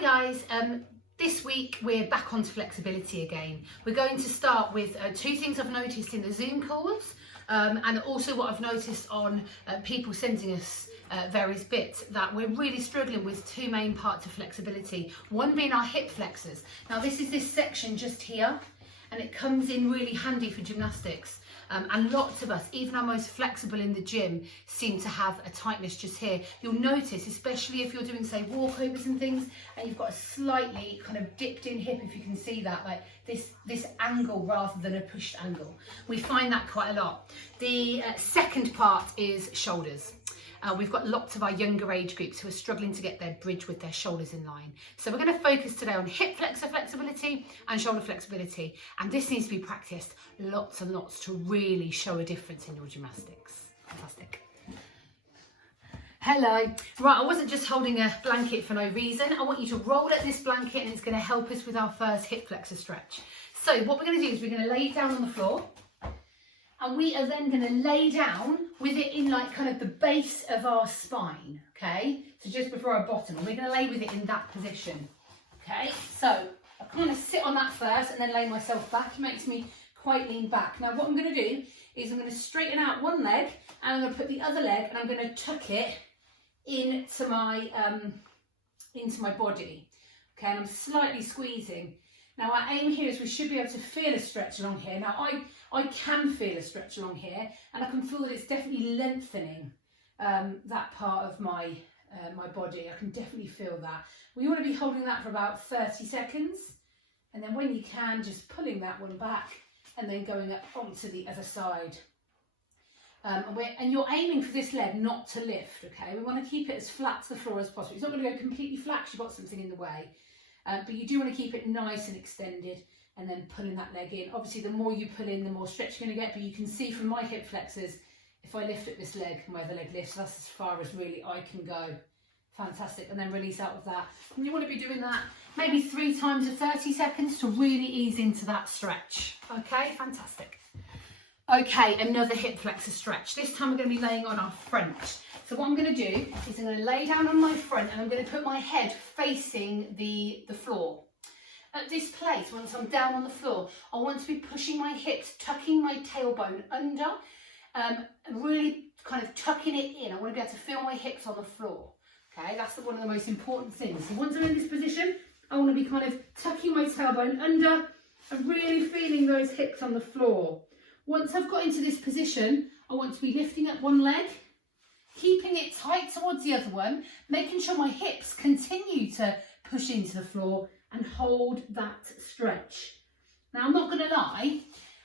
Hi guys, this week we're back onto flexibility again. We're going to start with two things I've noticed in the Zoom calls and also what I've noticed on people sending us various bits, that we're really struggling with two main parts of flexibility. One being our hip flexors. Now this is this section just here, and it comes in really handy for gymnastics. And lots of us, even our most flexible in the gym, seem to have a tightness just here. You'll notice, especially if you're doing, say, walkovers and things, and you've got a slightly kind of dipped in hip, if you can see that, like this angle rather than a pushed angle. We find that quite a lot. The second part is shoulders. We've got lots of our younger age groups who are struggling to get their bridge with their shoulders in line. So we're going to focus today on hip flexor flexibility and shoulder flexibility. And this needs to be practiced lots and lots to really show a difference in your gymnastics. Fantastic. Hello. Right, I wasn't just holding a blanket for no reason. I want you to roll at this blanket and it's going to help us with our first hip flexor stretch. So what we're going to do is we're going to lay down on the floor. And we are then going to lay down with it in like kind of the base of our spine, okay? So just before our bottom, and we're going to lay with it in that position, okay? So I kind of sit on that first and then lay myself back. It makes me quite lean back. Now what I'm going to do is I'm going to straighten out one leg and I'm going to put the other leg and I'm going to tuck it into my body, okay? And I'm slightly squeezing. Now our aim here is we should be able to feel a stretch along here. Now I can feel a stretch along here, and I can feel that it's definitely lengthening that part of my body. I can definitely feel that. We want to be holding that for about 30 seconds, and then when you can, just pulling that one back and then going up onto the other side. And you're aiming for this leg not to lift, okay? We want to keep it as flat to the floor as possible. It's not going to go completely flat because you've got something in the way. But you do want to keep it nice and extended and then pulling that leg in. Obviously, the more you pull in, the more stretch you're going to get. But you can see from my hip flexors, if I lift at this leg and where the leg lifts, that's as far as really I can go. Fantastic. And then release out of that. And you want to be doing that maybe 3 times in 30 seconds to really ease into that stretch. Okay, fantastic. Okay, another hip flexor stretch. This time we're going to be laying on our front. So what I'm going to do is I'm going to lay down on my front and I'm going to put my head facing the floor. At this place, once I'm down on the floor, I want to be pushing my hips, tucking my tailbone under, really kind of tucking it in. I want to be able to feel my hips on the floor. Okay, that's one of the most important things. So once I'm in this position, I want to be kind of tucking my tailbone under and really feeling those hips on the floor. Once I've got into this position, I want to be lifting up one leg, keeping it tight towards the other one, making sure my hips continue to push into the floor and hold that stretch. Now, I'm not going to lie,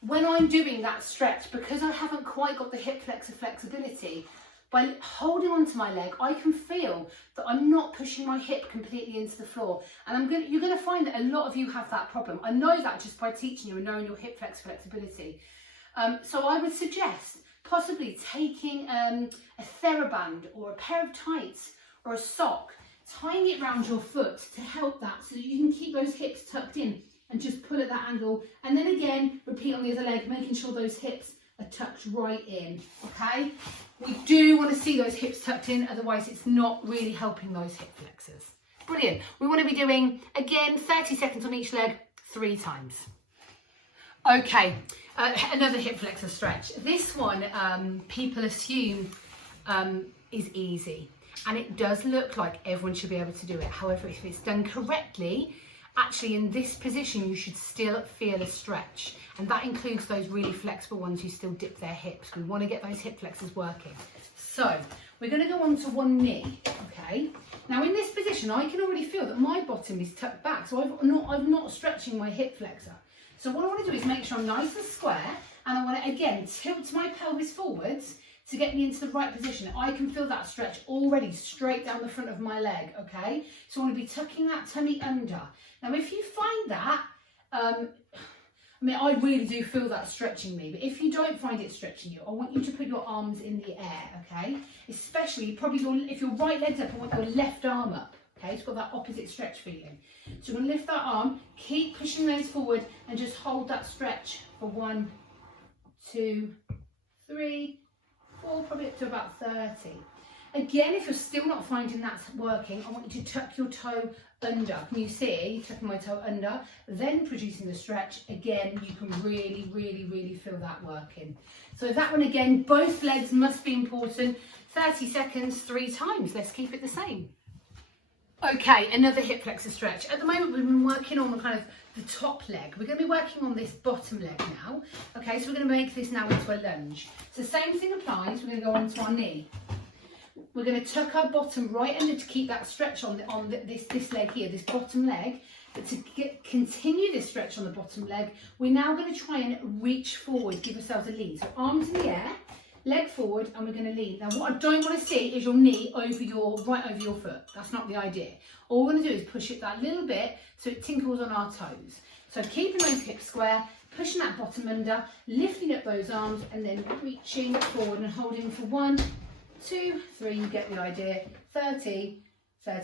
when I'm doing that stretch, because I haven't quite got the hip flexor flexibility, by holding onto my leg, I can feel that I'm not pushing my hip completely into the floor. And you're going to find that a lot of you have that problem. I know that just by teaching you and knowing your hip flexor flexibility. So I would suggest possibly taking a TheraBand or a pair of tights or a sock, tying it around your foot to help that so that you can keep those hips tucked in and just pull at that angle. And then again, repeat on the other leg, making sure those hips are tucked right in, okay? We do want to see those hips tucked in, otherwise it's not really helping those hip flexors. Brilliant. We want to be doing, again, 30 seconds on each leg, 3 times. Okay, another hip flexor stretch. This one, people assume is easy, and it does look like everyone should be able to do it. However, if it's done correctly, actually in this position, you should still feel a stretch. And that includes those really flexible ones who still dip their hips. We want to get those hip flexors working. So we're going to go on to one knee, okay? Now in this position, I can already feel that my bottom is tucked back. So I'm not stretching my hip flexor. So what I want to do is make sure I'm nice and square, and I want to, again, tilt my pelvis forwards to get me into the right position. I can feel that stretch already straight down the front of my leg, okay? So I want to be tucking that tummy under. Now, if you find that, I really do feel that stretching me, but if you don't find it stretching you, I want you to put your arms in the air, okay? Especially, probably if your right leg's up, I want your left arm up. Okay, it's got that opposite stretch feeling. So we're going to lift that arm, keep pushing those forward and just hold that stretch for 1, 2, 3, 4, probably up to about 30. Again, if you're still not finding that's working, I want you to tuck your toe under. Can you see? Tucking my toe under, then producing the stretch. Again, you can really, really, really feel that working. So that one again, both legs must be important. 30 seconds, 3 times. Let's keep it the same. Okay, another hip flexor stretch. At the moment, we've been working on the kind of the top leg. We're going to be working on this bottom leg now. Okay, so we're going to make this now into a lunge. So same thing applies. We're going to go onto our knee. We're going to tuck our bottom right under to keep that stretch on this leg here, this bottom leg. But to continue this stretch on the bottom leg, we're now going to try and reach forward, give ourselves a lean. So arms in the air, leg forward, and we're going to lean. Now what I don't want to see is your knee right over your foot. That's not the idea. All we're going to do is push it that little bit so it tinkles on our toes. So keeping those hips square, pushing that bottom under, lifting up those arms, and then reaching forward and holding for 1, 2, 3, you get the idea. 30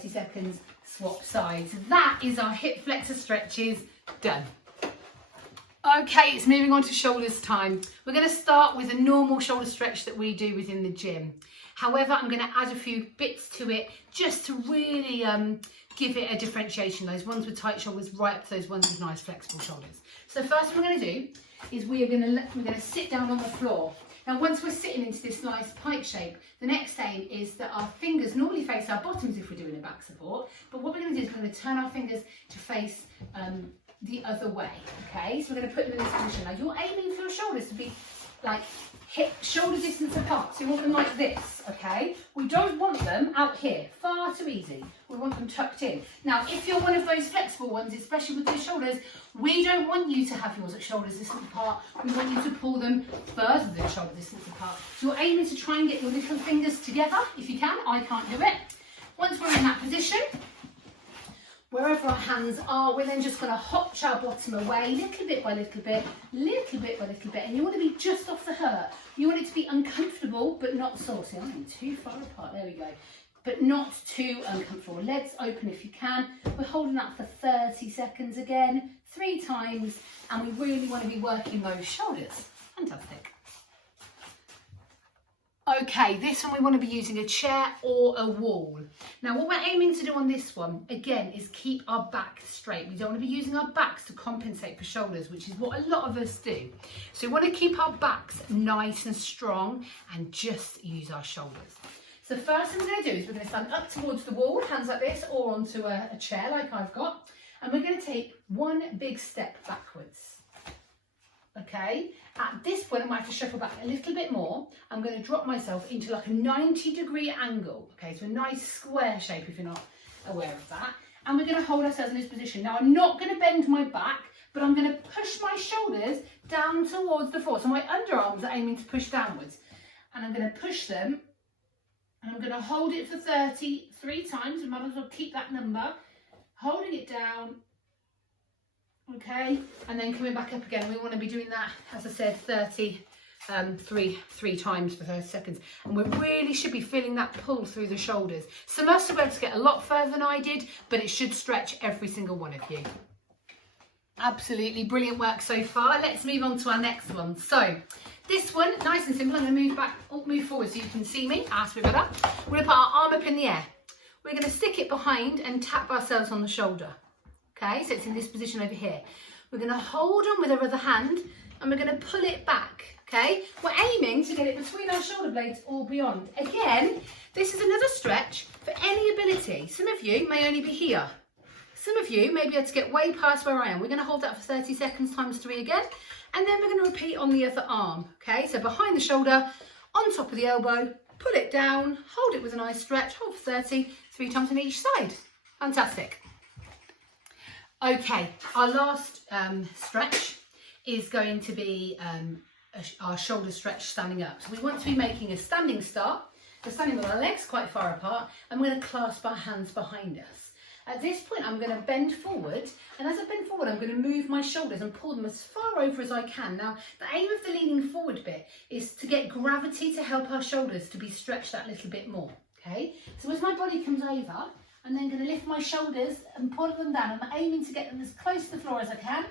seconds, swap sides. That is our hip flexor stretches done. Okay, it's moving on to shoulders time. We're going to start with a normal shoulder stretch that we do within the gym. However, I'm going to add a few bits to it just to really give it a differentiation. Those ones with tight shoulders right up to those ones with nice flexible shoulders. So the first thing we're going to do is we're going to sit down on the floor. Now, once we're sitting into this nice pike shape, the next aim is that our fingers normally face our bottoms if we're doing a back support. But what we're going to do is we're going to turn our fingers to face the other way. Okay, so we're going to put them in this position. Now, you're aiming for your shoulders to be like hip shoulder distance apart. So you want them like this. Okay, we don't want them out here. Far too easy. We want them tucked in. Now, if you're one of those flexible ones, especially with the shoulders, we don't want you to have yours at shoulder distance apart. We want you to pull them further than shoulder distance apart. So you're aiming to try and get your little fingers together if you can. I can't do it. Once we're in that position, wherever our hands are, we're then just going to hotch our bottom away little bit by little bit, little bit by little bit. And you want to be just off the hurt. You want it to be uncomfortable, but not saucy. I'm going too far apart. There we go. But not too uncomfortable. Legs open if you can. We're holding that for 30 seconds again, 3 times. And we really want to be working those shoulders. Fantastic. Okay, this one we want to be using a chair or a wall. Now what we're aiming to do on this one, again, is keep our back straight. We don't want to be using our backs to compensate for shoulders, which is what a lot of us do. So we want to keep our backs nice and strong and just use our shoulders. So the first thing we're going to do is we're going to stand up towards the wall, hands like this, or onto a chair like I've got. And we're going to take one big step backwards. Okay, at this point I might have to shuffle back a little bit more. I'm going to drop myself into like a 90-degree angle. Okay, so a nice square shape if you're not aware of that. And we're going to hold ourselves in this position. Now I'm not going to bend my back, but I'm going to push my shoulders down towards the floor. So my underarms are aiming to push downwards. And I'm going to push them. And I'm going to hold it for 33 times. We might as well keep that number. Holding it down. Okay, and then coming back up again. We want to be doing that, as I said, 3 times for 30 seconds. And we really should be feeling that pull through the shoulders. Some of us will be able to get a lot further than I did, but it should stretch every single one of you. Absolutely brilliant work so far. Let's move on to our next one. So this one, nice and simple. I'm going to move forward so you can see me. Ask me better. We're going to put our arm up in the air. We're going to stick it behind and tap ourselves on the shoulder. Okay, so it's in this position over here. We're going to hold on with our other hand and we're going to pull it back. Okay, we're aiming to get it between our shoulder blades or beyond. Again, this is another stretch for any ability. Some of you may only be here. Some of you may be able to get way past where I am. We're going to hold that for 30 seconds times 3 again. And then we're going to repeat on the other arm. Okay, so behind the shoulder, on top of the elbow, pull it down, hold it with a nice stretch, hold for 30, 3 times on each side. Fantastic. Okay, our last stretch is going to be our shoulder stretch standing up. So we want to be making a standing start. We're standing with our legs quite far apart and we're going to clasp our hands behind us. At this point, I'm going to bend forward, and as I bend forward, I'm going to move my shoulders and pull them as far over as I can. Now, the aim of the leaning forward bit is to get gravity to help our shoulders to be stretched that little bit more, okay? So as my body comes over, I'm then going to lift my shoulders and pull them down. I'm aiming to get them as close to the floor as I can.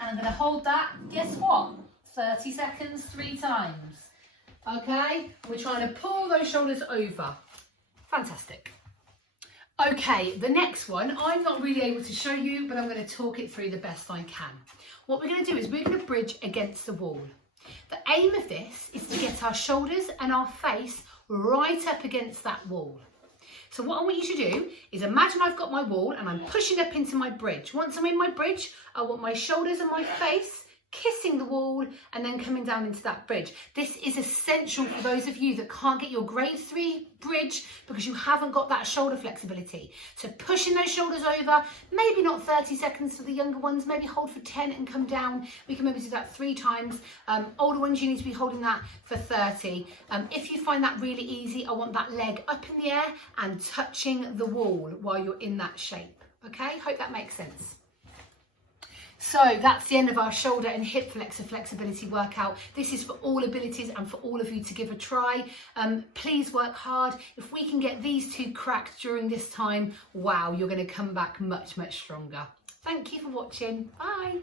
And I'm going to hold that, guess what? 30 seconds, 3 times. Okay? We're trying to pull those shoulders over. Fantastic. Okay, the next one, I'm not really able to show you, but I'm going to talk it through the best I can. What we're going to do is we're going to bridge against the wall. The aim of this is to get our shoulders and our face right up against that wall. So what I want you to do is imagine I've got my wall and I'm pushing up into my bridge. Once I'm in my bridge, I want my shoulders and my face kissing the wall and then coming down into that bridge. This is essential for those of you that can't get your grade 3 bridge because you haven't got that shoulder flexibility. So pushing those shoulders over, maybe not 30 seconds for the younger ones, maybe hold for 10 and come down. We can maybe do that 3 times. Older ones, you need to be holding that for 30. If you find that really easy, I want that leg up in the air and touching the wall while you're in that shape. Okay, hope that makes sense. So that's the end of our shoulder and hip flexor flexibility workout. This is for all abilities and for all of you to give a try. Please work hard. If we can get these 2 cracked during this time, wow, you're going to come back much, much stronger. Thank you for watching. Bye.